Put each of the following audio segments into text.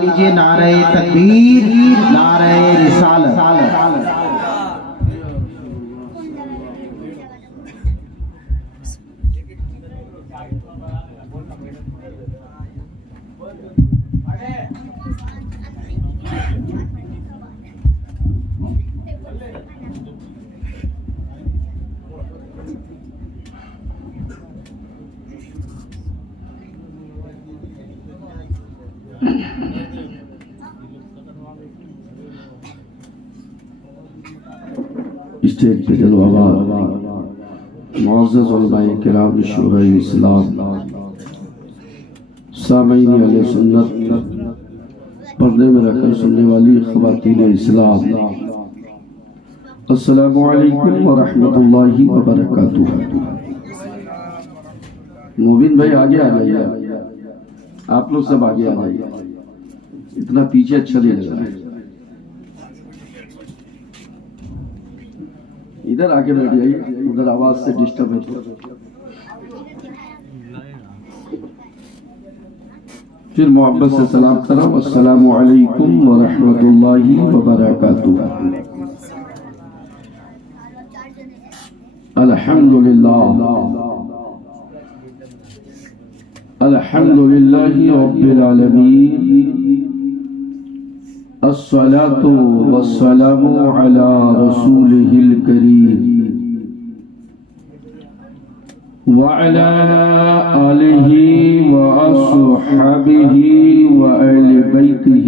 لیجیے نعرہ تکبیر، نعرہ رسالت۔ اسٹیج پہ جلوہ آباد معزز علماء کرام شورا اسلام، سامعین اہل سنت، پردے میں رکھ کر سننے والی خواتین اسلام، السلام علیکم ورحمۃ اللہ وبرکاتہ۔ موبین بھائی آگے آ جائیے، آپ لوگ سب آگے آ جائیے، اتنا پیچھے اچھا نہیں لگ رہا ہے، ادھر آگے بیٹھ جائیے، ادھر آواز سے ڈسٹرب ہے۔ پھر محبت سے سلام کرو، السلام علیکم ورحمۃ اللہ وبرکاتہ۔ الحمدللہ الحمدللہ رب العالمین، الصلاة والسلام على رسوله الكريم وعلى آله وأصحابه وأهل بيته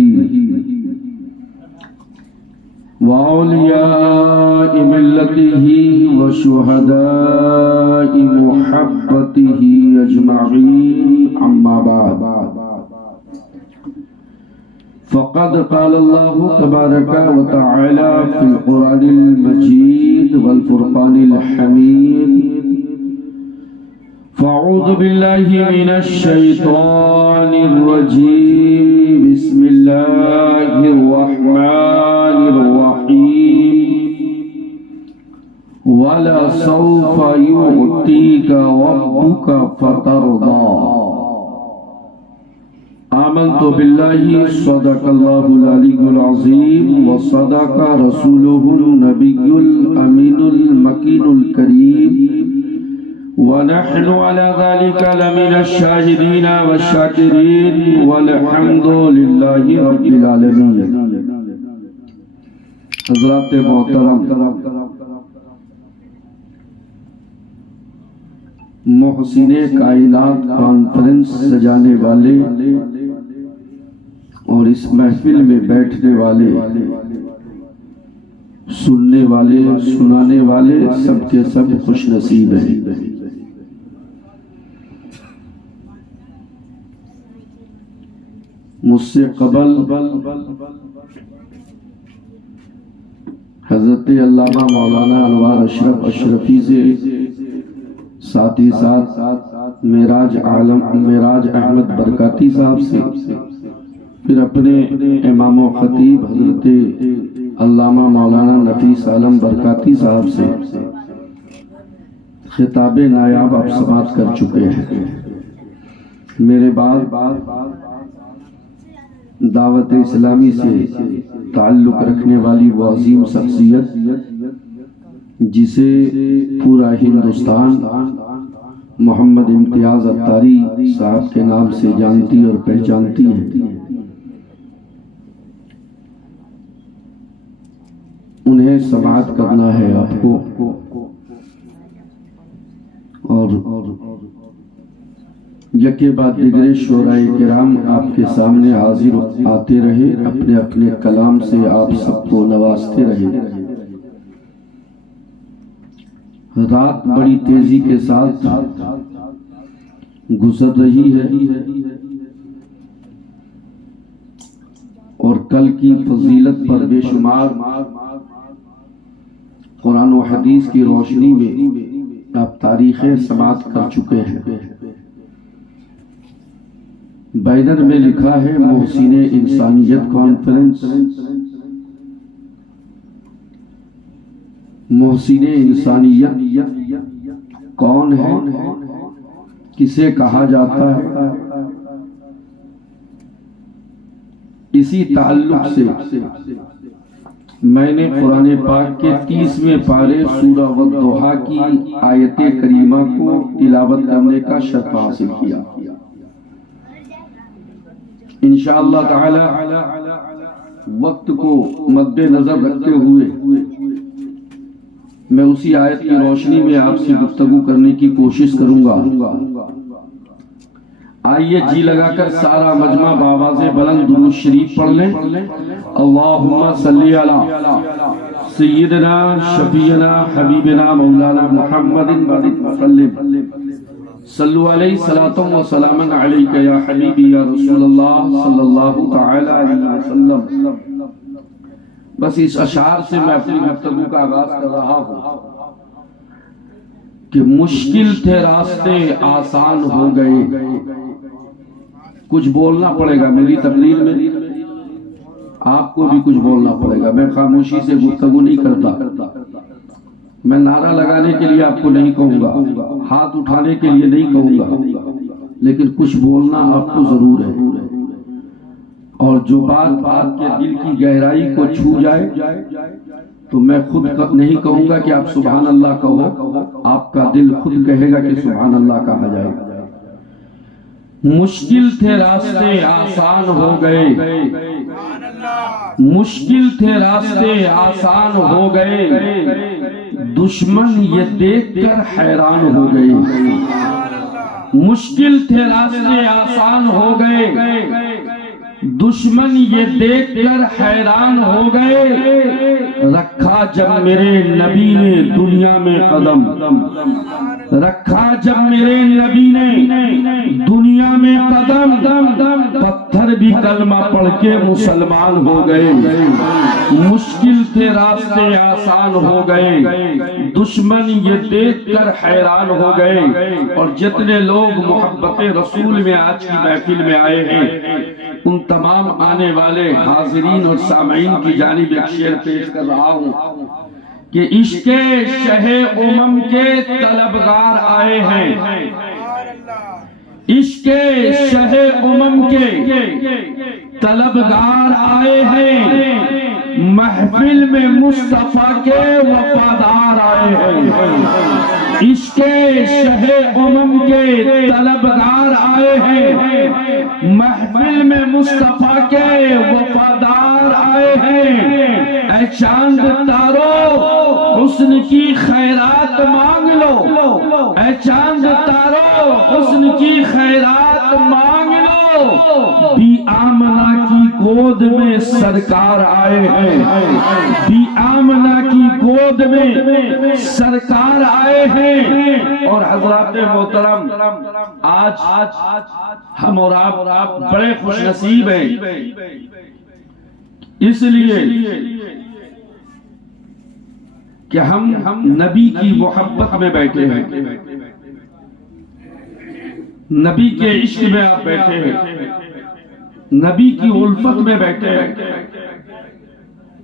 وأولياء ملته وشهداء محبته أجمعين، أما بعد، فقد قال الله تبارك وتعالى في القرآن المجيد والفرقان الحميد: فأعوذ بالله من الشيطان الرجيم، بسم الله الرحمن الرحيم: وَلَسَوْفَ يُعْطِيكَ رَبُّكَ فَتَرْضَىٰ۔ آمنت باللہ، صدق اللہ العلی العظیم، وصدق رسولہ النبی الامین المکین الکریم، ونحن على ذلك لمن الشاہدین والشاکرین، والحمد للہ رب العالمین۔ حضرات محترم، محسن کائنات کانفرنس سجانے والے اور اس محفل میں بیٹھنے والے، سننے والے، سنانے والے، سب کے سب خوش نصیب ہیں۔ مجھ سے قبل حضرت علامہ مولانا انوار اشرف اشرفی سے، ساتھ ہی ساتھ معراج احمد برکاتی صاحب سے، پھر اپنے امام و خطیب حضرت علامہ مولانا نفیس عالم برکاتی صاحب سے خطاب نایاب آپ سماعت کر چکے ہیں۔ میرے بعد دعوت اسلامی سے تعلق رکھنے والی وہ عظیم شخصیت جسے پورا ہندوستان محمد امتیاز اتاری صاحب کے نام سے جانتی اور پہچانتی ہے، انہیں سماعت کرنا ہے آپ کو، اور یکے بعد دیگر شعراء کرام آپ کے سامنے حاضر آتے رہے، اپنے اپنے کلام سے آپ سب کو نوازتے رہے۔ رات بڑی تیزی کے ساتھ گزر رہی ہے، اور کل کی فضیلت پر بے شمار قرآن و حدیث کی روشنی میں آپ تاریخیں سماعت کر چکے ہیں۔ بینر میں لکھا ہے محسن انسانیت کانفرنس۔ محسن انسانیت کون ہے، کسے کہا جاتا ہے؟ اسی تعلق سے میں نے قرآن پاک کے 30ویں پارے سورہ والضحیٰ کی آیت کریمہ کو تلاوت کرنے کا شرف حاصل کیا۔ انشاءاللہ تعالی وقت کو مد نظر رکھتے ہوئے میں اسی آیت کی روشنی میں آپ سے گفتگو کرنے کی کوشش کروں گا۔ آئیے جی لگا کر سارا مجمع بآواز بلند درود شریف پڑھ لیں۔ اللہم صلی علی سیدنا شفیعنا حبیبنا مولانا محمد وسلم صلو علیہ صلاۃ و سلام علیک یا حبیبی یا رسول اللہ صلی اللہ تعالی علیہ وسلم۔ بس اس اشعار سے میں اپنی گفتگو کا آغاز کر رہا ہوں کہ مشکل تھے راستے آسان ہو گئے۔ کچھ بولنا پڑے گا میری تقریر میں، آپ کو بھی کچھ بولنا پڑے گا۔ میں خاموشی سے گفتگو نہیں کرتا، میں نعرہ لگانے کے لیے آپ کو نہیں کہوں گا، ہاتھ اٹھانے کے لیے نہیں کہوں گا، لیکن کچھ بولنا آپ کو ضرور ہے۔ اور جو بات آپ کے دل کی گہرائی کو چھو جائے تو میں خود نہیں کہوں گا کہ آپ سبحان اللہ کہو، آپ کا دل خود کہے گا کہ سبحان اللہ کہا جائے۔ مشکل تھے راستے آسان ہو گئے، مشکل تھے راستے آسان ہو گئے، دشمن یہ دیکھ کر حیران ہو گئے۔ مشکل تھے راستے آسان ہو گئے، دشمن یہ دیکھ کر حیران ہو گئے، رکھا جب میرے نبی نے دنیا میں قدم، رکھا جب میرے نبی نے دنیا میں قدم، پتھر بھی کلمہ پڑھ کے مسلمان ہو گئے۔ مشکل تھے راستے آسان ہو گئے، دشمن یہ دیکھ کر حیران ہو گئے۔ اور جتنے لوگ محبت رسول میں آج کی محفل میں آئے ہیں، ان تمام آنے والے حاضرین اور سامعین کی جانب ایک شعر پیش کر رہا ہوں کہ عشق شہ امم کے طلبگار آئے ہیں، عشق شہ امم کے طلبگار آئے ہیں، محفل میں مصطفیٰ کے وفادار آئے ہیں۔ عشق شہ امم کے طلبگار آئے ہیں، محفل میں مصطفیٰ کے وفادار آئے ہیں۔ اے چاند تارو حسن کی خیرات مانگ لو، اے چاند تارو حسن کی خیرات مانگ لو، بی آمنہ کی گود میں سرکار آئے ہیں، بی آمنہ کی گود میں سرکار آئے ہیں۔ اور حضرات محترم، آج ہم اور آپ بڑے خوش نصیب ہیں، اس لیے کہ ہم نبی کی محبت میں بیٹھے ہیں، نبی کے عشق میں آپ بیٹھے ہیں، نبی کی الفت میں بیٹھے ہیں،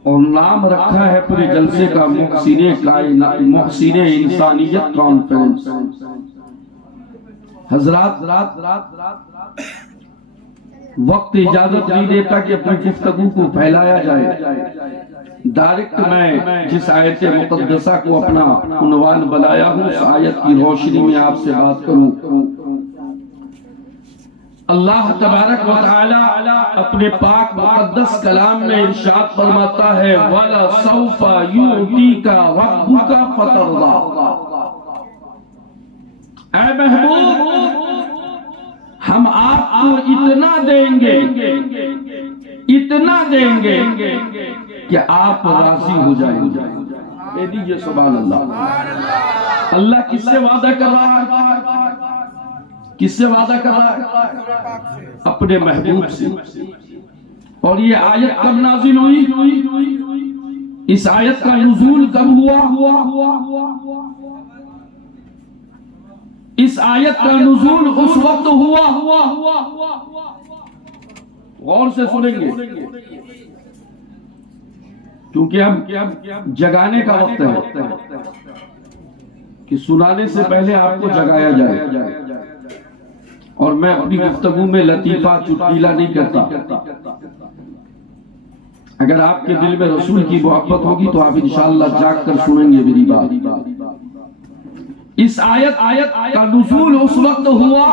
اور نام رکھا ہے پورے جلسے کا محسن انسانیت کانفرنس۔ حضرات وقت اجازت نہیں دیتا کہ اپنی گفتگو کو پھیلایا جائے۔ ڈائریکٹ میں جس آیت مقدسہ کو اپنا عنوان بنایا ہوں، اس آیت کی روشنی میں آپ سے بات کروں۔ اللہ تبارک و تعالی اپنے پاک مقدس کلام میں ارشاد فرماتا ہے وَلَسَوْفَ يُعْطِيكَ رَبُّكَ فَتَرْضَىٰ۔ اے محبوب، ہم آپ کو اتنا دیں گے، اتنا دیں گے کہ آپ راضی ہو جائیں گے۔ اے دیجئے سبحان اللہ۔ اللہ کس سے وعدہ کر رہا ہے؟ کس سے وعدہ کر رہا ہے؟ اپنے محبوب سے۔ اور یہ آیت کب نازل ہوئی؟ اس آیت کا نزول کب ہوا؟ اس آیت کا نزول اس وقت ہوا، غور سے سنیں گے کیونکہ اب جگانے کا وقت ہے کہ سنانے سے پہلے آپ کو جگایا جائے۔ اور میں اپنی گفتگو میں لطیفہ چٹکیلا نہیں کرتا، اگر آپ کے دل میں رسول کی محبت ہوگی تو آپ انشاءاللہ جاگ کر سنیں گے میری بات۔ اس آیت کا نزول اس وقت ہوا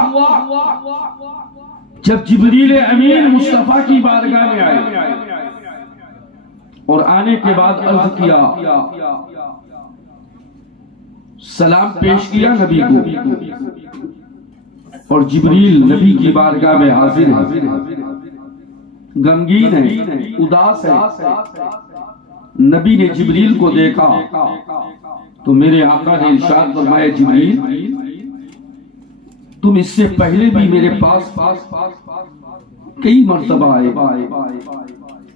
جب جبریل امین مصطفیٰ کی بارگاہ میں آئے اور آنے کے بعد عرض کیا، سلام پیش کیا نبی کو، اور جبریل نبی کی بارگاہ میں حاضر ہے، غمگین ہے، اداس ہے۔ نبی نے جبریل کو دیکھا تو میرے آقا نے ارشاد فرمایا، جبریل تم اس سے پہلے بھی میرے پاس کئی مرتبہ آئے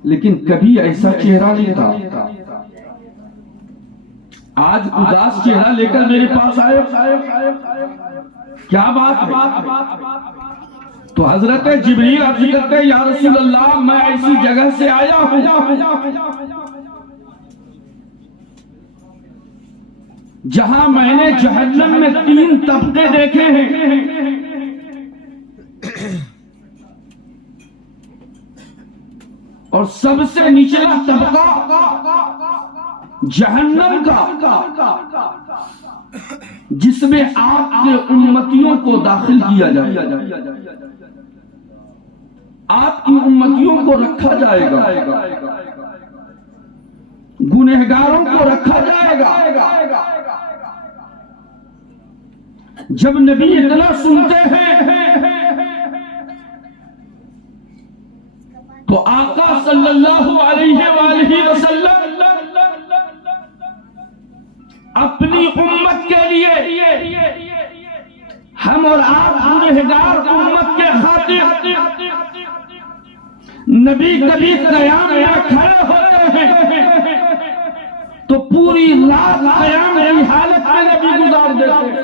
لیکن کبھی ایسا چہرہ نہیں تھا، آج اداس چہرہ لے کر میرے پاس آئے، کیا بات ہے؟ تو حضرت جبریل عرض کرتے ہیں، یا رسول اللہ میں ایسی جگہ سے آیا ہوں جہاں میں نے جہنم میں 3 طبقے دیکھے ہیں، اور سب سے نچلا طبقہ جہنم کا جس میں آپ کے امتیوں کو داخل کیا جائے گا، آپ کی امتیوں کو رکھا جائے گا، گنہگاروں کو رکھا جائے گا۔ جب نبی اتنا سنتے ہیں تو آقا صلی اللہ علیہ وآلہ وسلم اپنی امت کے لیے، ہم اور آپ گنہگار امت کے خاطر نبی کبھی قیام میں کھڑے ہوتے ہیں تو پوری رات قیام کی حالت میں نبی گزار دیتے ہیں،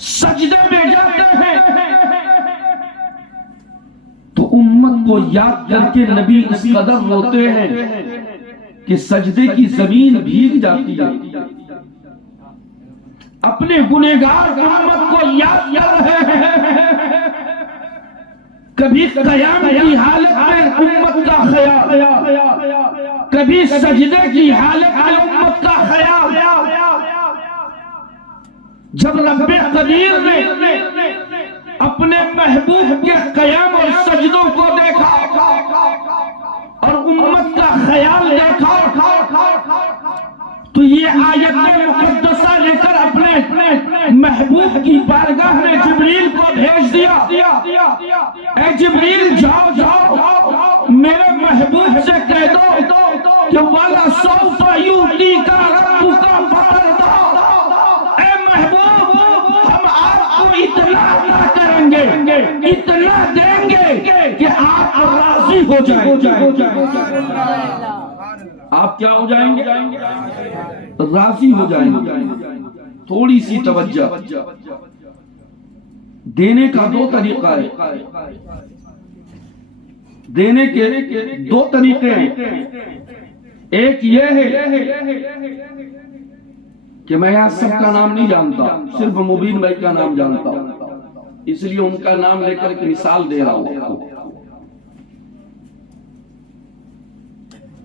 سجدے میں جاتے ہیں تو امت کو یاد کر کے نبی اس قدر روتے ہیں کہ سجدے کی زمین بھیگ جاتی ہے، اپنے گنہگار امت کو یاد کر رہے ہیں، کبھی قیام کی حالت میں امت کا خیال، کبھی سجدے کی حالت میں امت کا خیال۔ جب رب قدیر نے اپنے محبوب کے قیام اور سجدوں کو دیکھا اور امت کا خیال دیکھا تو یہ آیت مقدسہ لے کر اپنے محبوب کی بارگاہ میں جبریل کو بھیج دیا، اے جبریل جاؤ میرے محبوب سے کہہ دو کہ وَلَسَوْفَ يُؤْتِيكَ رَبُّكَ فَتَرْضَىٰ، اے محبوب ہم آپ کو اتنا عطا کریں گے، اتنا دیں گے کہ آپ راضی ہو جائیں۔ آپ کیا ہو جائیں گے؟ راضی ہو جائیں گے۔ تھوڑی سی توجہ، دینے کا 2 طریقہ ہے، دینے کے 2 طریقے ہیں۔ ایک یہ ہے کہ میں یہاں سب کا نام نہیں جانتا، صرف مبین بھائی کا نام جانتا ہوں، اس لیے ان کا نام لے کر ایک مثال دے رہا ہوں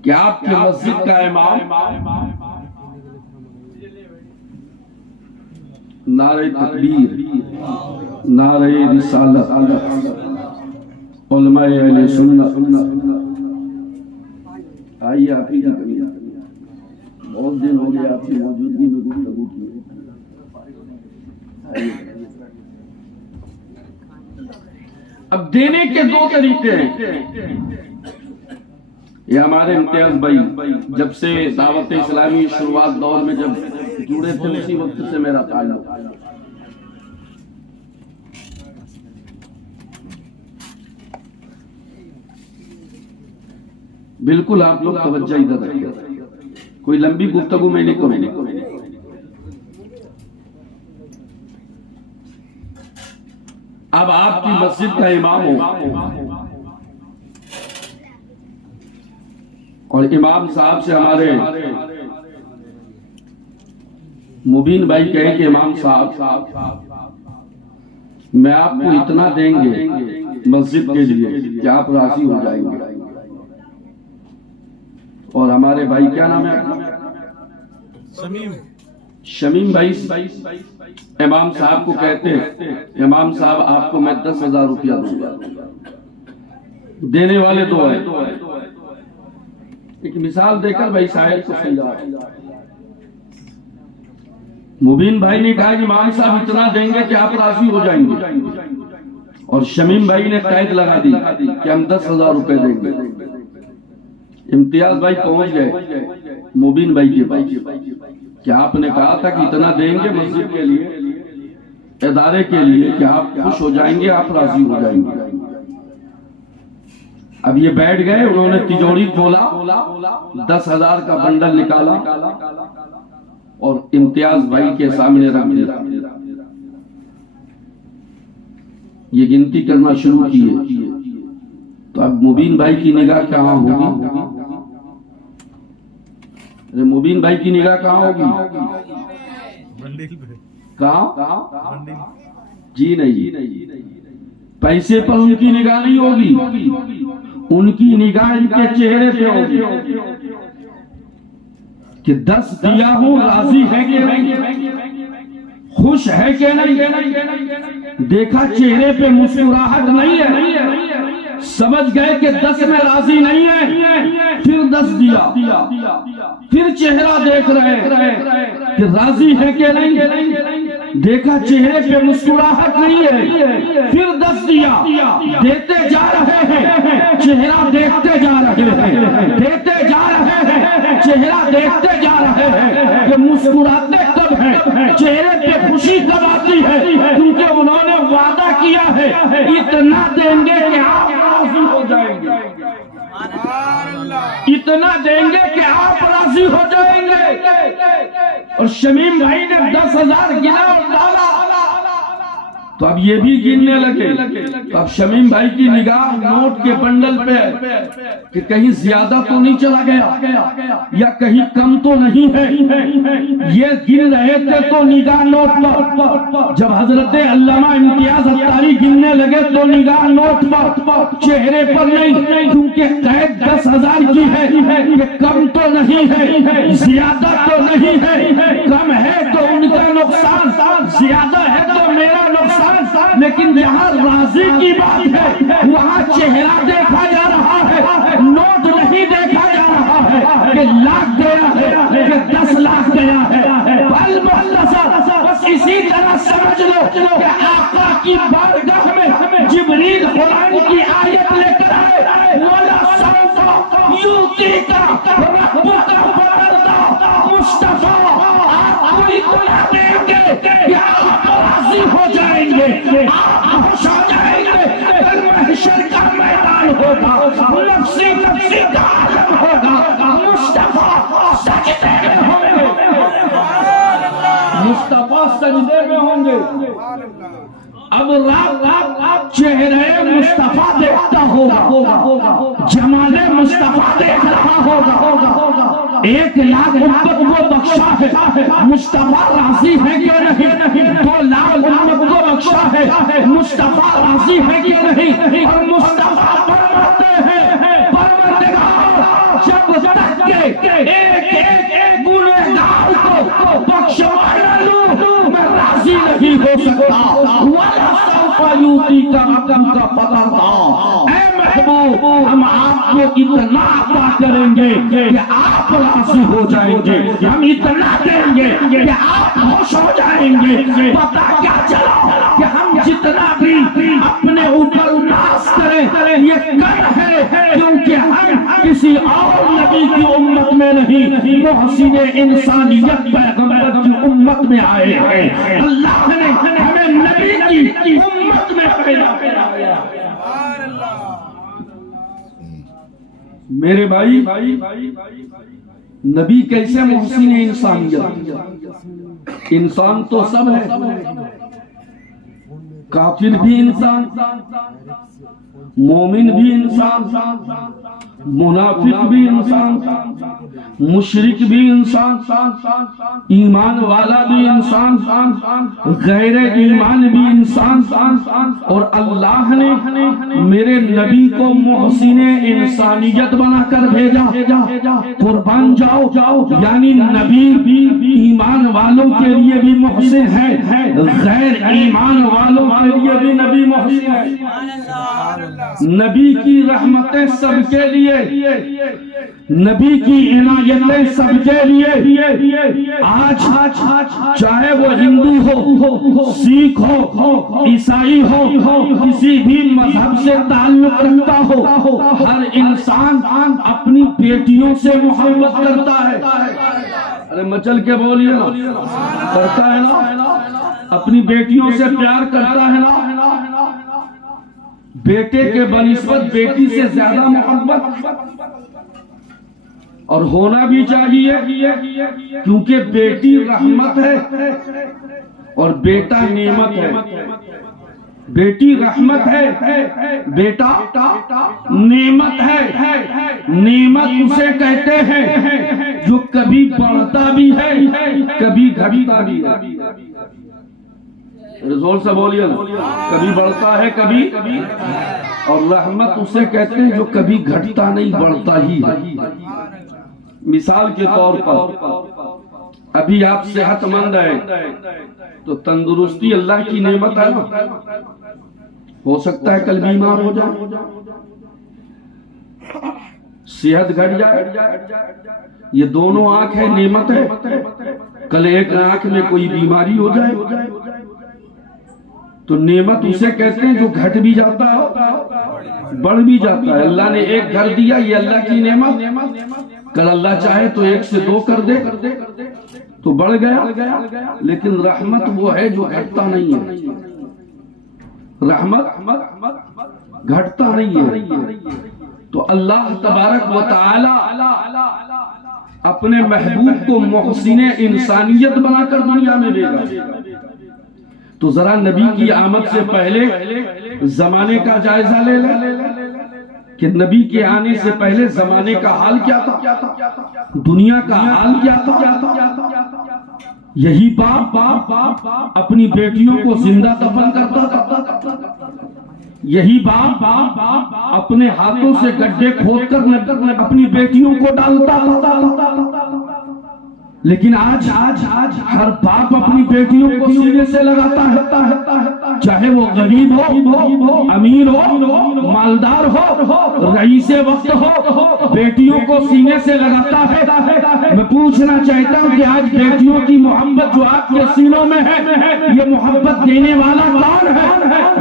کہ آپ کی مسجد کا امام نعرہ تکبیر، نعرہ رسالت، علماء اہل سنت، آئیے آپ ہی کی کمی، بہت دن ہو گئے آپ کی موجودگی میں گفتگو کی۔ اب دینے کے 2 طریقے ہیں۔ یہ ہمارے امتیاز بھائی جب سے دعوت اسلامی شروعات دور میں جب جڑے تھے اسی وقت سے میرا تعلق، بالکل آپ لوگ توجہ ادھر رکھیں، کوئی لمبی گفتگو میں نہیں کروں۔ اب آپ کی مسجد کا امام ہو اور امام صاحب سے ہمارے مبین بھائی کہیں کہ امام صاحب میں آپ کو اتنا دیں گے مسجد کے لیے کہ آپ راضی ہو جائیں گے، اور ہمارے بھائی کیا نام ہے؟ شمیم بھائی امام صاحب کو کہتے ہیں امام صاحب آپ کو میں 10,000 روپیہ دوں گا، دینے والے دو ہیں۔ ایک مثال دے کر بھائی شاعر کو سمجھا۔ مبین بھائی نے کہا کہ امام صاحب اتنا دیں گے کہ آپ راضی ہو جائیں گے، اور شمیم بھائی نے قید لگا دی کہ ہم 10,000 روپے دیں گے۔ امتیاز بھائی پہنچ گئے مبین بھائی کے پاس کہ آپ نے کہا تھا کہ اتنا دیں گے مسجد کے لیے، ادارے کے لیے، کہ آپ خوش ہو جائیں گے، آپ راضی ہو جائیں گے۔ اب یہ بیٹھ گئے، انہوں نے تجوری کھولا، 10,000 کا بنڈل نکالا اور امتیاز بھائی کے سامنے رکھ دیا۔ یہ گنتی کرنا شروع کیے تو اب مبین بھائی کی نگاہ کہاں ہوگی؟ مبین بھائی کی نگاہ کہاں ہوگی؟ کہاں؟ جی نہیں، پیسے پر ان کی نگاہ نہیں ہوگی، ان کی نگاہ ان کے چہرے پہ ہوگی کہ 10 دیا ہوں، راضی ہے کہ نہیں، خوش ہے کہ نہیں۔ دیکھا چہرے پہ مسکراہٹ نہیں ہے، سمجھ گئے کہ 10 میں راضی نہیں ہے، پھر 10 دیا، پھر چہرہ دیکھ رہے کہ راضی ہے کہ نہیں، دیکھا چہرے پہ مسکراہٹ نہیں ہے، پھر 10 دیا، دیتے جا رہے ہیں، چہرہ دیکھتے جا رہے ہیں، دیتے جا رہے ہیں، چہرہ دیکھتے جا رہے ہیں کہ مسکراتے کب ہیں، چہرے پہ خوشی کب آتی ہے، کیونکہ انہوں نے وعدہ کیا ہے اتنا دیں گے کہ آپ راضی ہو جائیں گے، اتنا دیں گے کہ آپ راضی ہو جائیں گے۔ اور شمیم بھائی نے 10,000 گنا اور ڈالا، تو اب یہ بھی گننے لگے۔ تو اب شمیم بھائی کی نگاہ نوٹ کے بنڈل پہ کہ کہیں زیادہ تو نہیں چلا گیا یا کہیں کم تو نہیں ہے، یہ گن رہے تھے تو نگاہ نوٹ پر۔ جب حضرت علامہ امتیاز اتاری گننے لگے تو نگاہ نوٹ پر، چہرے پر نہیں، کیونکہ قید 10,000 کی ہے کہ کم تو نہیں ہے، زیادہ تو نہیں ہے، کم ہے تو ان کا نقصان، زیادہ ہے تو میرا نقصان۔ لیکن جہاں راضی کی بات ہے وہاں چہرہ دیکھا جا رہا ہے، نوٹ نہیں دیکھا جا رہا ہے کہ لاکھ گیا ہے کہ 10 لاکھ گیا ہے۔ بس اسی طرح سمجھ لو کہ آقا کی بارگاہ میں جبریل قرآن کی آیت لے کر آئے، وَلَا سَوْفَ يُعْطِيكَ رَبُّكَ فَتَرْضَىٰ۔ مصطفیٰ آپ کو اتنا دیں گے کہ آپ راضی ہو جائیں گے، آپ خوش ہو جائیں گے۔ کل محشر کا میدان ہوگا، نفسی نفسی کا عالم ہوگا، مصطفیٰ سجدے میں ہوں گے، مصطفیٰ سجدے میں ہوں گے۔ اب رات چہرے مصطفیٰ دیکھتا ہوگا، جمال مصطفیٰ دیکھ رہا ہوگا۔ 1,00,000 امت کو بخشا ہے، مصطفیٰ راضی ہے کہ نہیں؟ 2,00,000 امت کو بخشا ہے، مصطفیٰ راضی ہے کہ نہیں؟ اور مصطفیٰ فرماتے ہیں پروردگار جب تک کہ ایک گنہگار کو بخشوا نہ لوں میں راضی نہیں ہو سکتا۔ وَلَا سَوْفَ يُعْطِيكَ رَبُّكَ فَتَرْضَىٰ۔ اے محبوب، ہم آپ کو اتنا عطا کریں گے کہ آپ راضی ہو جائیں گے، ہم اتنا دیں گے کہ آپ خوش ہو جائیں گے۔ پتہ کیا چلا کہ ہم جتنا بھی اپنے اوپر ناز کریں یہ کم ہے، کیونکہ ہم کسی اور نبی کی امت میں نہیں، محسن انسانیت پیغمبر کی امت میں آئے ہیں۔ اللہ نے ہمیں نبی کی امت میں پیدا کیا۔ میرے بھائی، نبی کیسے محسن انسانیت؟ انسان تو سب ہے، کافر بھی انسان، مومن بھی انسان، منافق بھی انسان، مشرک بھی انسان، ایمان والا بھی انسان، غیر ایمان بھی انسان، اور اللہ نے میرے نبی کو محسن انسانیت بنا کر بھیجا۔ قربان جاؤ، یعنی نبی ایمان والوں کے لیے بھی محسن ہے، غیر ایمان والوں کے لیے بھی نبی محسن ہے۔ نبی کی رحمتیں سب کے لیے، نبی کی عنایتیں سب کے لیے۔ آج چاہے وہ ہندو ہو، سکھ ہو، عیسائی ہو، کسی بھی مذہب سے تعلق رکھتا ہو، ہر انسان اپنی بیٹیوں سے محبت کرتا ہے۔ ارے مچل کے بولیے نا، کرتا ہے نا، اپنی بیٹیوں سے پیار کرتا ہے نا۔ بیٹے کے بنسبت بیٹی سے زیادہ محبت، اور ہونا بھی چاہیے، کیونکہ بیٹی رحمت ہے اور بیٹا نعمت ہے۔ بیٹی رحمت ہے، بیٹا نعمت ہے۔ نعمت اسے کہتے ہیں جو کبھی بڑھتا بھی ہے، کبھی گھٹتا بھی ہے۔ زور سے بولیے نا، کبھی بڑھتا ہے کبھی، اور رحمت اسے کہتے ہیں جو کبھی گھٹتا نہیں، بڑھتا ہی ہے۔ مثال کے طور پر ابھی آپ صحت مند ہیں تو تندرستی اللہ کی نعمت ہے نا، ہو سکتا ہے کل بیمار ہو جائے، صحت گھٹ جائے، یہ دونوں آنکھ ہے نعمت ہے، کل ایک آنکھ میں کوئی بیماری ہو جائے تو نعمت اسے کہتے ہیں جو گھٹ بھی جاتا ہے، بڑھ بھی جاتا ہے۔ اللہ نے ایک گھر دیا، یہ اللہ کی نعمت، کل اللہ چاہے تو ایک سے دو کر دے تو بڑھ گیا، لیکن رحمت وہ ہے جو گھٹتا نہیں ہے، رحمت گھٹتا نہیں ہے۔ تو اللہ تبارک و تعالی اپنے محبوب کو محسن انسانیت بنا کر دنیا میں بھیجا۔ تو ذرا نبی کی آمد سے پہلے زمانے کا جائزہ لے لیں کہ نبی کے آنے سے پہلے زمانے کا حال کیا تھا، دنیا کا حال کیا تھا۔ یہی باپ اپنی بیٹیوں کو زندہ دفن کرتا تھا، یہی باپ اپنے ہاتھوں سے گڈھے کھود کر اپنی بیٹیوں کو ڈالتا تھا۔ لیکن آج ہر باپ اپنی بیٹیوں کو سینے سے لگاتا ہے، چاہے وہ غریب ہو، امیر ہو، مالدار ہو، رئیس وقت ہو، بیٹیوں کو سینے سے لگاتا ہے۔ میں پوچھنا چاہتا ہوں کہ آج بیٹیوں کی محبت جو آپ کے سینوں میں ہے، یہ محبت دینے والا کون ہے،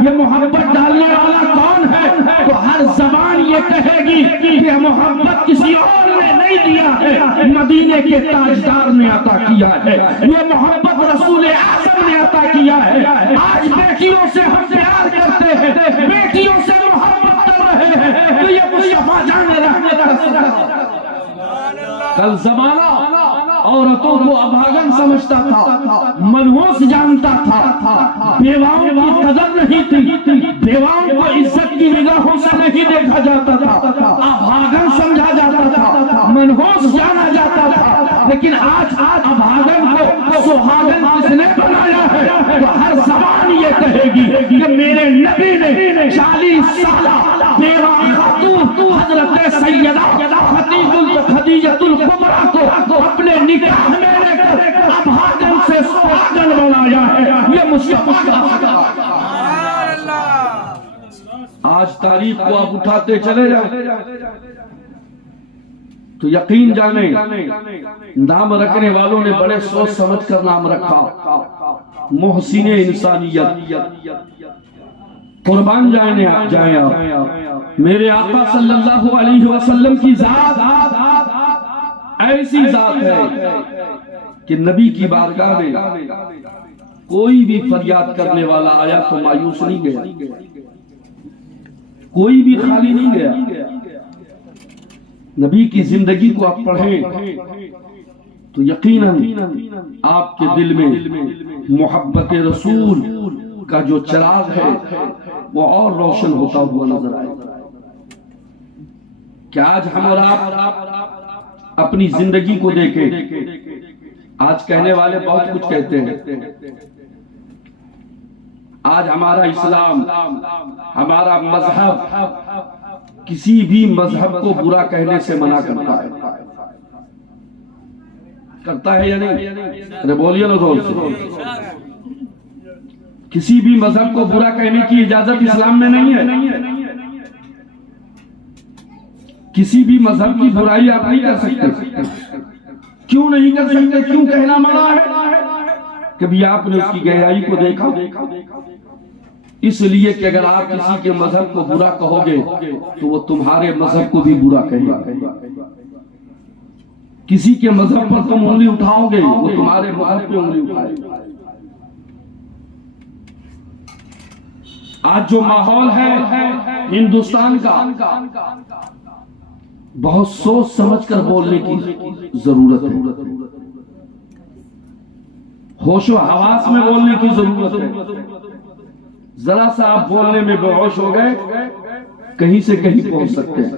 یہ محبت ڈالنے والا کون ہے؟ تو ہر زبان یہ کہے گی کہ محبت کسی اور نے نہیں دیا ہے، مدینے کے تاجدار نے عطا کیا ہے، یہ محبت رسول اعظم نے عطا کیا ہے۔ آج بیٹیوں سے ہم پیار کرتے ہیں، بیٹیوں سے محبت کر رہے ہیں، تو یہ مصطفیٰ جان رحمت کا کل زمانہ عورتوں کو ابھاگن سمجھتا تھا، منحوس جانتا تھا، بیواؤں کی قدر نہیں تھی، بیواؤں کو عزت کی نگاہوں سے نہیں دیکھا جاتا تھا، ابھاگن سمجھا جاتا تھا، منحوس جانا جاتا تھا۔ لیکن آج ابھاگن کو سہاگن کس نے بنایا ہے؟ تو ہر زبان یہ کہے گی کہ میرے نبی نے 40 سالہ بیوہ خاتون حضرت سیدہ خدیجۃ الکبریٰ کو اپنے نکاح میں لے کر ابھاگن سے سہاگن بنایا ہے۔ یہ مصطفیٰ کا آج تاریخ کو آپ اٹھاتے چلے جائیں تو یقین جانیں نام رکھنے والوں نے بڑے سوچ سمجھ کر نام رکھا، محسن انسانیت۔ قربان جائیں آپ، میرے آقا صلی اللہ علیہ وسلم کی ذات ایسی ذات ہے کہ نبی کی بارگاہ میں کوئی بھی فریاد کرنے والا آیا تو مایوس نہیں گیا، کوئی بھی خالی نہیں گیا۔ نبی کی زندگی کو آپ پڑھیں تو یقیناً آپ کے دل میں محبت رسول کا جو چراغ ہے وہ اور روشن ہوتا ہوا نظر آئے۔ کہ آج ہم اور آپ اپنی زندگی کو دیکھیں. آج کہنے والے بہت کچھ کہتے ہیں. آج ہمارا اسلام، ہمارا مذہب کسی بھی مذہب کو برا کہنے سے منع کرتا ہے. کرتا ہے یا نہیں؟ ارے بولیے نا زور سے. کسی بھی مذہب کو برا کہنے کی اجازت اسلام میں نہیں ہے. کسی بھی مذہب کی برائی آپ نہیں کر سکتے. کیوں نہیں کر سکتے؟ کیوں کہنا منع ہے؟ کبھی آپ نے اس کی گہرائی کو دیکھا؟ اس لیے کہ اگر آپ کسی کے مذہب کو برا کہو گے تو وہ تمہارے مذہب کو بھی برا کہے گا. کسی کے مذہب پر تم انگلی اٹھاؤ گے وہ تمہارے مذہب پہ انگلی اٹھائے گا. آج جو ماحول ہے ہندوستان کا، بہت سوچ سمجھ کر بولنے کی ضرورت ہے. ہوش و حواس میں بولنے کی ضرورت ہے. ذرا سا آپ بولنے میں بے ہوش ہو گئے، کہیں سے کہیں پہنچ سکتے ہیں.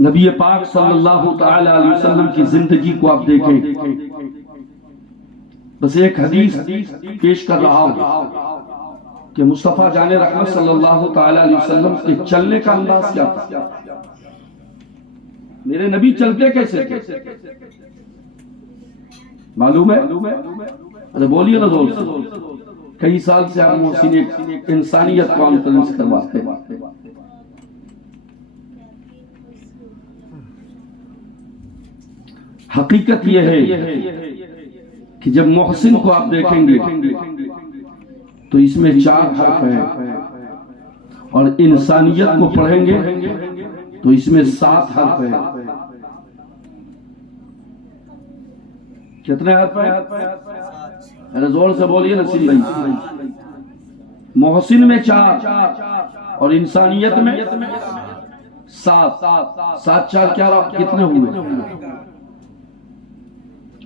نبی پاک صلی اللہ تعالی علیہ وسلم کی زندگی کو آپ دیکھیں. بس ایک حدیث پیش کر رہا ہوں کہ مصطفیٰ جان رحمت صلی اللہ تعالی علیہ وسلم کے چلنے کا انداز کیا تھا. میرے نبی چلتے کیسے تھے معلوم ہے؟ ارے بولیے نا زور سے. کئی سال سے ہم محسن انسانیت کو ہم تلمس کرواتے ہیں. حقیقت یہ ہے کہ جب محسن کو آپ دیکھیں گے تو اس میں 4 حرف ہیں، اور انسانیت کو پڑھیں گے تو اس میں 7 حرف ہیں. کتنے حرف ہیں؟ زور سے بولیے نصیر بھائی. محسن میں 4 اور انسانیت میں 7. 7 4 کیا کتنے ہوئے؟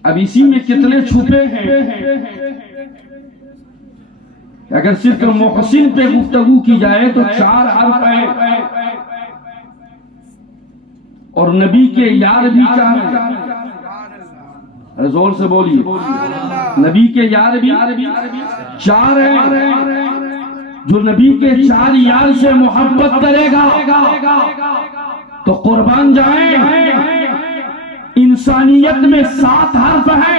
اب اسی میں کتنے چھپے ہیں؟ اگر صرف محسن پہ گفتگو کی جائے تو 4 حرف ہیں، اور نبی کے یار بھی 4 ہیں. زور سے بولیے. نبی کے یار بھی 4 ہیں. جو نبی کے 4 یار سے محبت کرے گا تو قربان جائیں انسانیت میں 7 حرف ہیں،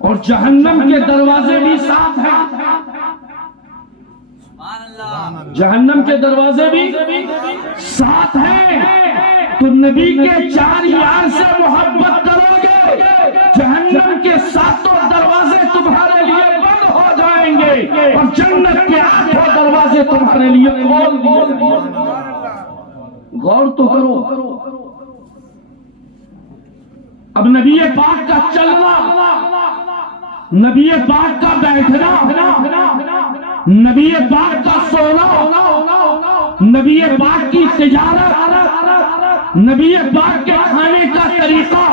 اور جہنم کے دروازے بھی 7 ہیں. جہنم کے دروازے بھی 7 ہیں. تو نبی کے 4 یار سے محبت کرو گے، جہنم کے 7 دروازے تمہارے لیے بند ہو جائیں گے، اور جنت کے 8 دروازے تمہارے لیے کھول دیے جائیں گے. غور تو کرو. اب نبی پاک کا چلنا، نبی پاک کا بیٹھنا، نبی پاک کا سونا، نبی پاک کی تجارت، نبی پاک کے کھانے کا طریقہ،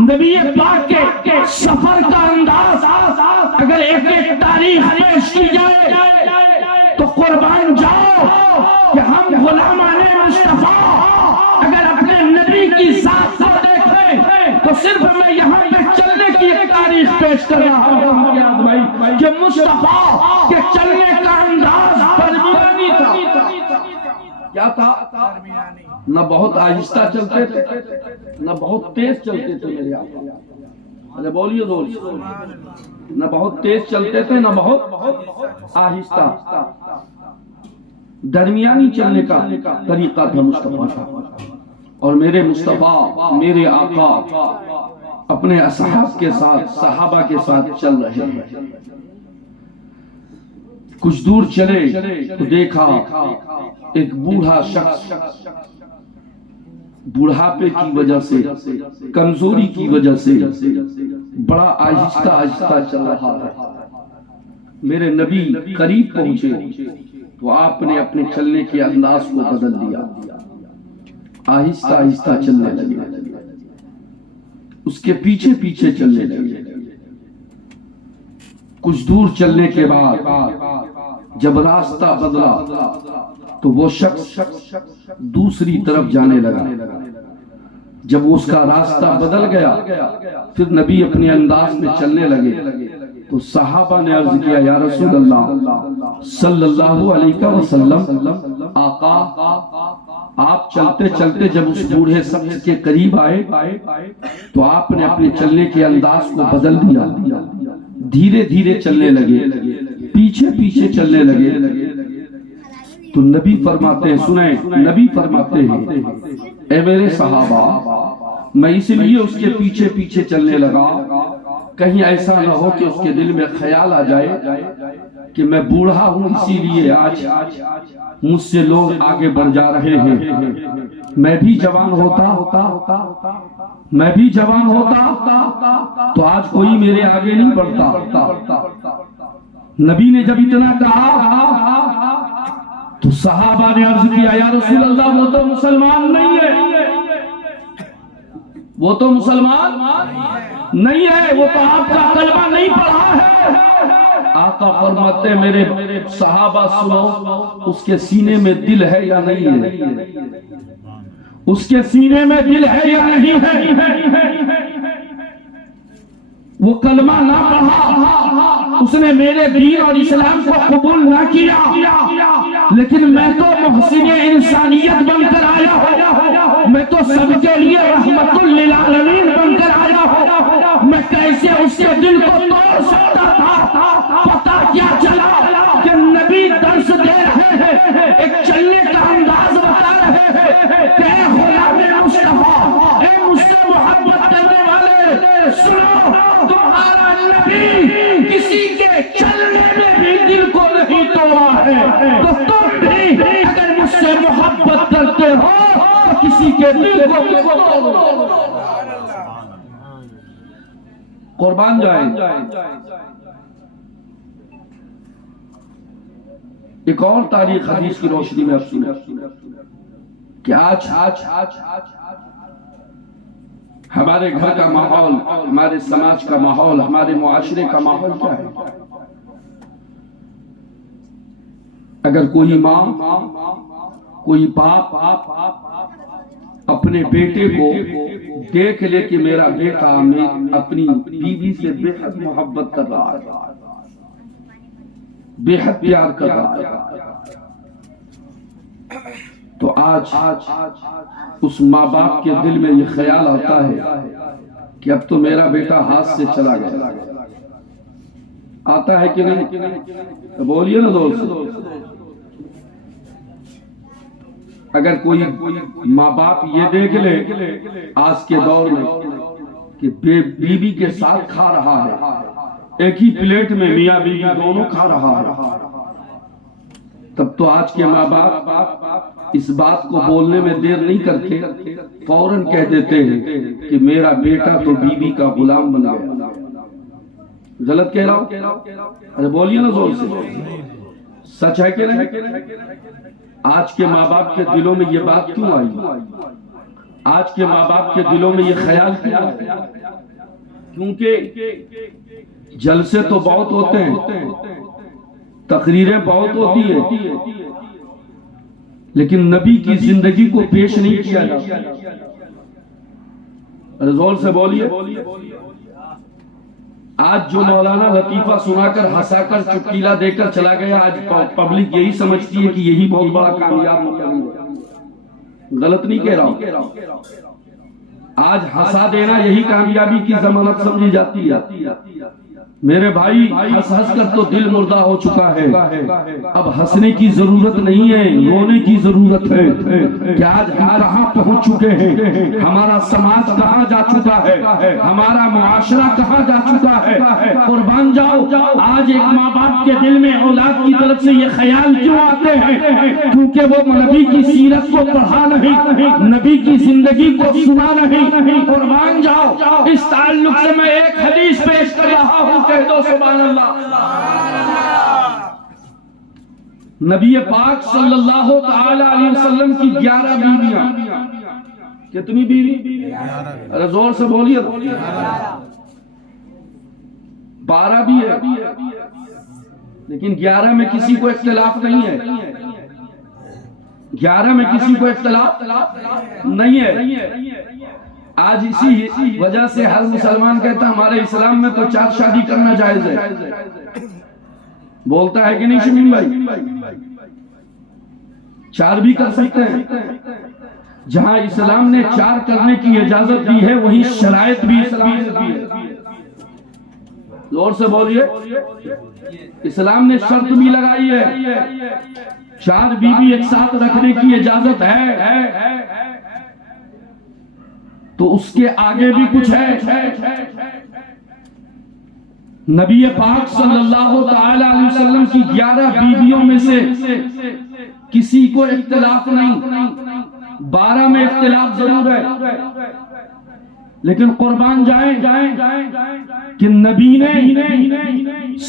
نبی پاک کے سفر کا انداز، اگر ایک تاریخ پیش کی جائے تو قربان جاؤ کہ ہم غلامان مصطفیٰ اگر اپنے نبی کی ذات کو دیکھیں تو صرف میں یہاں پہ چلنے کی ایک تاریخ پیش کر رہا ہوں یاد بھائی کہ مصطفیٰ کے چلنے کا انداز درمیانی تھا. کیا تھا؟ نہ بہت آہستہ چلتے تھے نہ بہت تیز چلتے تھے میرے آقا. ارے بولیے زور سے. نہ بہت تیز چلتے تھے نہ بہت آہستہ، درمیانی چلنے کا طریقہ تھا مصطفیٰ کا. اور میرے مصطفیٰ، میرے آقا اپنے اصحاب کے ساتھ، صحابہ کے ساتھ چل رہے ہیں. کچھ دور چلے تو دیکھا ایک بوڑھا شخص بڑھاپے کی وجہ سے، کمزوری کی وجہ سے بڑا آہستہ آہستہ چل رہا ہے. میرے نبی قریب پہنچے تو آپ نے اپنے چلنے کے انداز کو بدل دیا، آہستہ آہستہ چلنے لگے، اس کے پیچھے پیچھے چلنے لگے. کچھ دور چلنے کے بعد جب راستہ بدلا تو وہ شخص دوسری طرف جانے لگا. جب اس کا راستہ بدل گیا پھر نبی اپنے انداز میں چلنے لگے تو صحابہ نے عرض کیا یا رسول اللہ صلی اللہ علیہ وسلم، آقا آپ چلتے چلتے جب اس بوڑھے شخص کے قریب آئے تو آپ نے اپنے چلنے کے انداز کو بدل دیا، دھیرے دھیرے چلنے لگے، پیچھے پیچھے چلنے لگے. تو نبی فرماتے ہیں، سنیں، نبی فرماتے ہیں اے میرے صحابہ، میں اس لیے اس کے پیچھے پیچھے چلنے لگا کہیں ایسا نہ ہو کہ اس کے دل میں خیال آ جائے کہ میں بوڑھا ہوں اسی لیے آج مجھ سے لوگ آگے بڑھ جا رہے ہیں، میں بھی جوان ہوتا تو آج کوئی میرے آگے نہیں بڑھتا. نبی نے جب اتنا کہا تو صحابہ نے عرض کیا یا رسول اللہ وہ تو مسلمان نہیں ہے، وہ تو مسلمان نہیں ہے، وہ تو آپ کا کلمہ نہیں پڑھا ہے. آقا فرماتے ہیں میرے صحابہ سنو، اس کے سینے میں دل ہے یا نہیں ہے؟ اس کے سینے میں دل ہے یا نہیں ہے؟ وہ کلمہ نہ پڑھا، اس نے میرے دین اور اسلام کو قبول نہ کیا، لیکن میں تو محسن انسانیت بن کر آیا ہوں، میں تو سب کے لیے رحمت للعالمین بن کر آیا ہوں. میں کیسے اس کے دل کو توڑ سکتا تھا؟ پتہ کیا چلا کہ نبی درس دے رہے ہیں، ایک چلنے کا انداز بتا رہے ہیں کہ اے غلام مصطفیٰ، اے مجھ سے محبت کرنے والے سنو، تمہارا نبی کسی کے چلنے میں بھی دل کو نہیں توڑا ہے، تو تم بھی اگر مجھ سے محبت کرتے ہو تو کسی کے دل کو توڑو. قربان جائیں. ایک اور تاریخ حدیث کی روشنی میں آپ سنیں کہ آج ہمارے گھر کا ماحول، ہمارے سماج کا ماحول، ہمارے معاشرے کا ماحول کیا ہے؟ اگر کوئی ماں، کوئی باپ اپنے بیٹے کو دیکھ لے کہ میرا بیٹا اپنی بیوی سے بے حد محبت کر رہا ہے، بے حد پیار کر رہا ہے، تو آج اس ماں باپ کے دل میں یہ خیال آتا ہے کہ اب تو میرا بیٹا ہاتھ سے چلا گیا. آتا ہے کہ نہیں؟ بولیے نا دوست. اگر کوئی ماں باپ یہ دیکھ لے آج کے دور میں کہ بیوی کے ساتھ کھا رہا ہے، ایک ہی پلیٹ میں میاں بیوی دونوں کھا رہا ہے، تب تو آج کے ماں باپ اس بات کو بولنے میں دیر نہیں کرتے، فوراً کہہ دیتے ہیں کہ میرا بیٹا تو بیوی کا غلام بن گیا. غلط کہہ رہا ہوں؟ ارے بولیے نا زور سے، سچ ہے کہ نہیں؟ آج کے ماں باپ کے دلوں میں یہ بات کیوں آئی؟ آج کے ماں باپ کے دلوں میں یہ خیال کیوں آیا؟ کیونکہ جلسے تو بہت ہوتے ہیں، تقریریں بہت ہوتی ہیں، لیکن نبی کی زندگی کو پیش نہیں کیا جاتا. زور سے بولیے. آج جو مولانا لطیفہ سنا کر ہنسا کر چٹکیلا دے کر چلا گیا، آج پبلک یہی سمجھتی ہے کہ یہی بہت بڑا کامیاب ہے. غلط نہیں کہہ رہا ہوں. آج ہنسا دینا یہی کامیابی کی ضمانت سمجھی جاتی ہے. میرے بھائی ہنس ہنس کر تو دل مردہ ہو چکا ہے، اب ہنسنے کی ضرورت نہیں ہے، رونے کی ضرورت ہے کہ آج ہم کہاں پہنچ چکے ہیں، ہمارا سماج کہاں جا چکا ہے، ہمارا معاشرہ کہاں جا چکا ہے. قربان جاؤ، آج ایک ماں باپ کے دل میں اولاد کی طرف سے یہ خیال کیوں آتے ہیں؟ کیونکہ وہ نبی کی سیرت کو پڑھا نہیں، نبی کی زندگی کو سنا نہیں. قربان جاؤ، اس تعلق سے میں ایک حدیث پیش کر رہا ہوں، کہہ دو سبحان اللہ. نبی پاک صلی اللہ تعالی علیہ وسلم کی 11 بیویاں. کتنی بیوی؟ ارے زور سے بولیے. 12 بھی ہے، لیکن 11 میں کسی کو اختلاف نہیں ہے. 11 میں کسی کو اختلاف نہیں ہے. آج اسی وجہ سے ہر مسلمان کہتا ہے ہمارے اسلام میں تو 4 شادی کرنا جائز ہے. بولتا ہے کہ نہیں شمیم بھائی؟ 4 بھی کر سکتے ہیں. جہاں اسلام نے 4 کرنے کی اجازت دی ہے وہی شرائط بھی اسلام نے دی ہے. زور سے بولیے. اسلام نے شرط بھی لگائی ہے 4 بیوی ایک ساتھ رکھنے کی اجازت ہے. تو اس کے آگے بھی کچھ ہے. نبی پاک صلی اللہ تعالی علیہ وسلم کی 11 بیویوں میں سے کسی کو اختلاف نہیں. 12 میں اختلاف ضرور ہے. لیکن قربان جائیں کہ نبی نے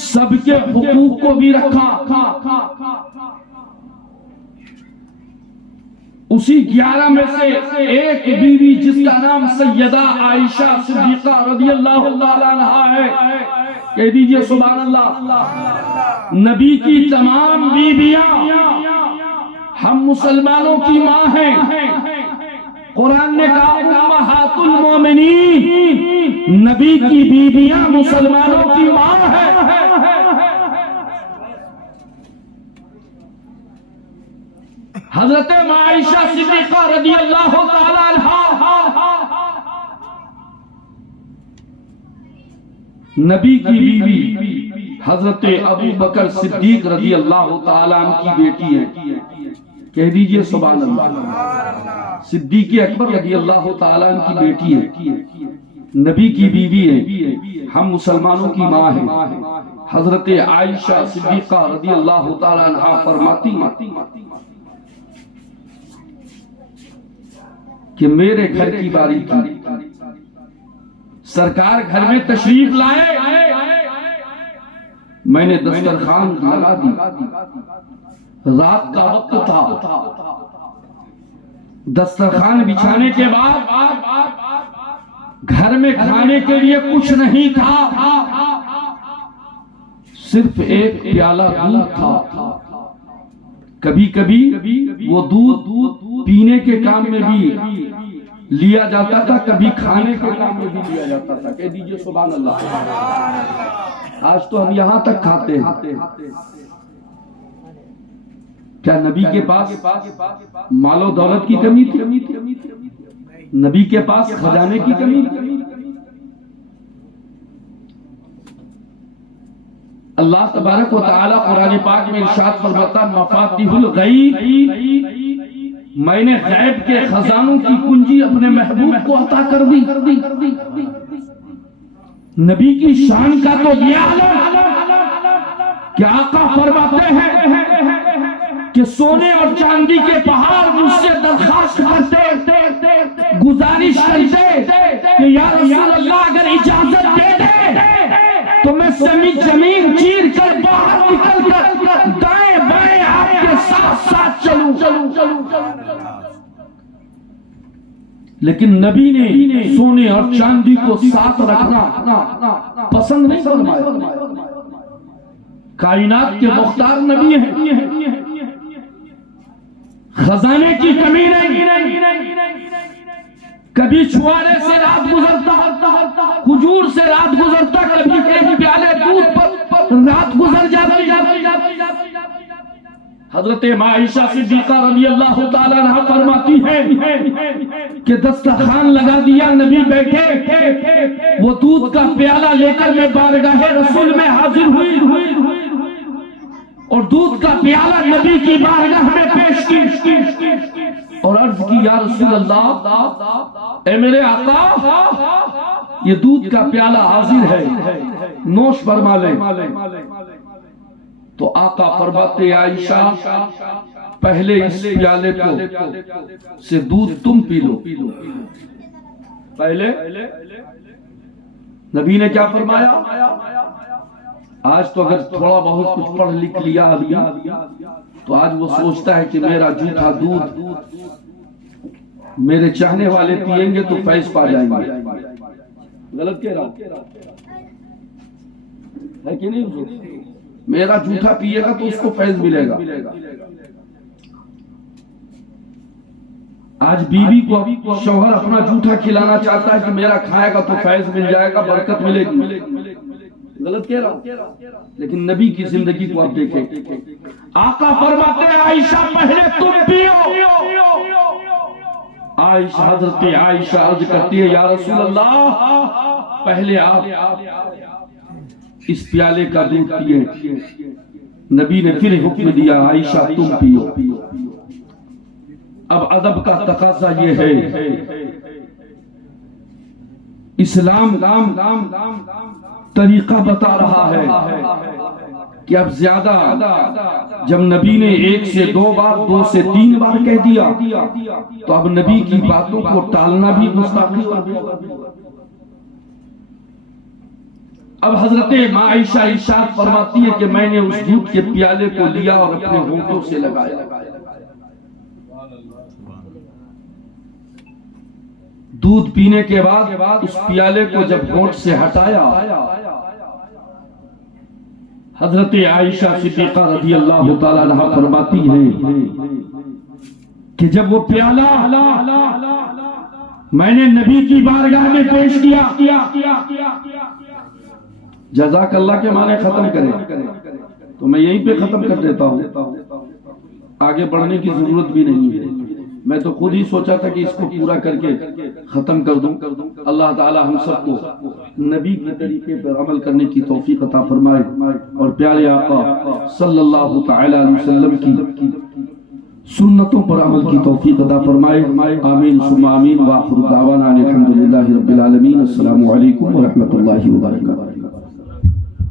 سب کے حقوق کو بھی رکھا. اسی 11 میں سے ایک بیوی جس کا نام سیدہ عائشہ صدیقہ رضی اللہ تعالی عنہا ہے. کہہ دیجئے سبحان اللہ. نبی کی تمام بیویاں ہم مسلمانوں کی ماں ہیں. قرآن نے کہا امہات المومنین. نبی کی بیویاں مسلمانوں کی ماں ہیں. حضرت عائشہ صدیقہ رضی اللہ تعالی عنہا نبی کی بیوی حضرت ابو بکر صدیق رضی اللہ تعالی عنہ کی بیٹی ہے. کہہ دیجئے سبحان اللہ. صدیق اکبر رضی اللہ تعالی عنہ کی بیٹی ہے. نبی کی بیوی ہے. ہم مسلمانوں کی ماں ہیں. حضرت عائشہ صدیقہ رضی اللہ تعالی عنہ فرماتی کہ میرے گھر کی باری تھی. سرکار گھر میں تشریف لائے. میں نے دسترخوان لگا دی. رات کا وقت تھا. دسترخوان بچھانے کے بعد گھر میں کھانے کے لیے کچھ نہیں تھا. صرف ایک پیالہ دودھ تھا. کبھی کبھی وہ دودھ پینے کے کام میں بھی لیا جاتا تھا, کبھی کھانے کے کام میں بھی لیا جاتا تھا. کہہ دیجئے سبحان اللہ. آج تو ہم یہاں تک کھاتے ہیں. کیا نبی کے پاس مال و دولت کی کمی تھی؟ نبی کے پاس خزانے کی کمی تھی؟ اللہ تبارک و تعالی قرآن پاک میں ارشاد فرماتا مفاتیح الغیب, میں نے غیب کے خزانوں کی کنجی اپنے محبوب کو عطا کر دی. نبی کی شان کا تو یہ عالم کہ آقا فرماتے ہیں کہ سونے اور چاندی کے پہاڑ مجھ سے درخواست کرتے, گزارش کرتے کہ یا رسول اللہ اگر اجازت دے دے تو میں زمین چیر کر باہر نکل کر دائیں بائیں آپ کے ساتھ ساتھ چلوں. لیکن نبی نے سونے اور چاندی کو ساتھ رکھنا پسند نہیں فرمایا. کائنات کے مختار نبی ہیں. خزانے کی کمی نہیں. کبھی چھوارے سے رات گزرتا, کھجور سے رات گزرتا, کبھی ایک پیالے دودھ پر رات گزر جاتی. حضرت عائشہ صدیقہ رضی اللہ تعالی عنہا فرماتی ہے کہ دسترخوان لگا دیا, نبی بیٹھے, وہ دودھ کا پیالہ لے کر میں بارگاہ رسول میں حاضر ہوئی اور دودھ کا پیالہ نبی کی بارگاہ میں پیش کی اور عرض کی یا رسول اللہ, اے میرے آقا یہ دودھ کا پیالہ حاضر ہے, نوش فرما لیں. تو آقا فرماتے عائشہ پہلے اس پیالے کو سے دودھ تم پی لو. پہلے نبی نے کیا فرمایا؟ آج تو اگر تھوڑا بہت کچھ پڑھ لکھ لیا ابھی تو آج وہ سوچتا ہے کہ میرا جھوٹا دودھ میرے چاہنے والے پیئیں گے تو فیض پا جائیں گے. غلط کہہ رہا ہے کہ نہیں؟ میرا جھوٹا پیے گا تو اس کو فیض ملے گا. آج بیوی کو شوہر اپنا جھوٹا کھلانا چاہتا ہے کہ میرا کھائے گا تو فیض مل جائے گا، برکت ملے گی. غلط کہہ رہا ہوں، لیکن نبی کی زندگی کو آپ دیکھیں. آقا فرماتے ہیں عائشہ پہلے تم پیو. عائشہ، حضرت عائشہ عرض کرتی ہے یا رسول اللہ پہلے آپ اس پیالے کا دودھ پیئے. نبی نے پھر حکم دیا عائشہ تم پیو. اب ادب کا تقاضا یہ ہے، اسلام طریقہ بتا رہا ہے کہ اب زیادہ، جب نبی نے 1 سے 2 بار 2 سے 3 بار کہہ دیا تو اب نبی کی باتوں کو ٹالنا بھی گستاخی ہوگی. اب حضرت ماں عائشہ ارشاد فرماتی ہے کہ میں نے اس دودھ کے پیالے کو لیا اور اپنے ہونٹوں سے لگایا. دودھ پینے کے بعد اس پیالے کو جب ہونٹ سے ہٹایا، حضرت عائشہ صدیقہ رضی اللہ تعالی عنہا فرماتی ہیں کہ جب وہ پیالہ میں نے نبی کی بارگاہ میں پیش کیا، جزاک اللہ کے معنی ختم کریں تو میں یہیں پہ ختم کر دیتا ہوں، آگے بڑھنے کی ضرورت بھی نہیں ہے. میں تو خود ہی سوچا تھا کہ اس کو پورا کر کے ختم کر دوں. اللہ تعالی ہم سب کو نبی کے طریقے پر عمل کرنے کی توفیق عطا فرمائے اور پیارے آقا صلی اللہ تعالی علیہ وسلم کی سنتوں پر عمل کی توفیق عطا فرمائے. آمین ثم آمین. وآخر دعوانا الحمدللہ رب العالمین. السلام علیکم ورحمۃ اللہ وبرکاتہ.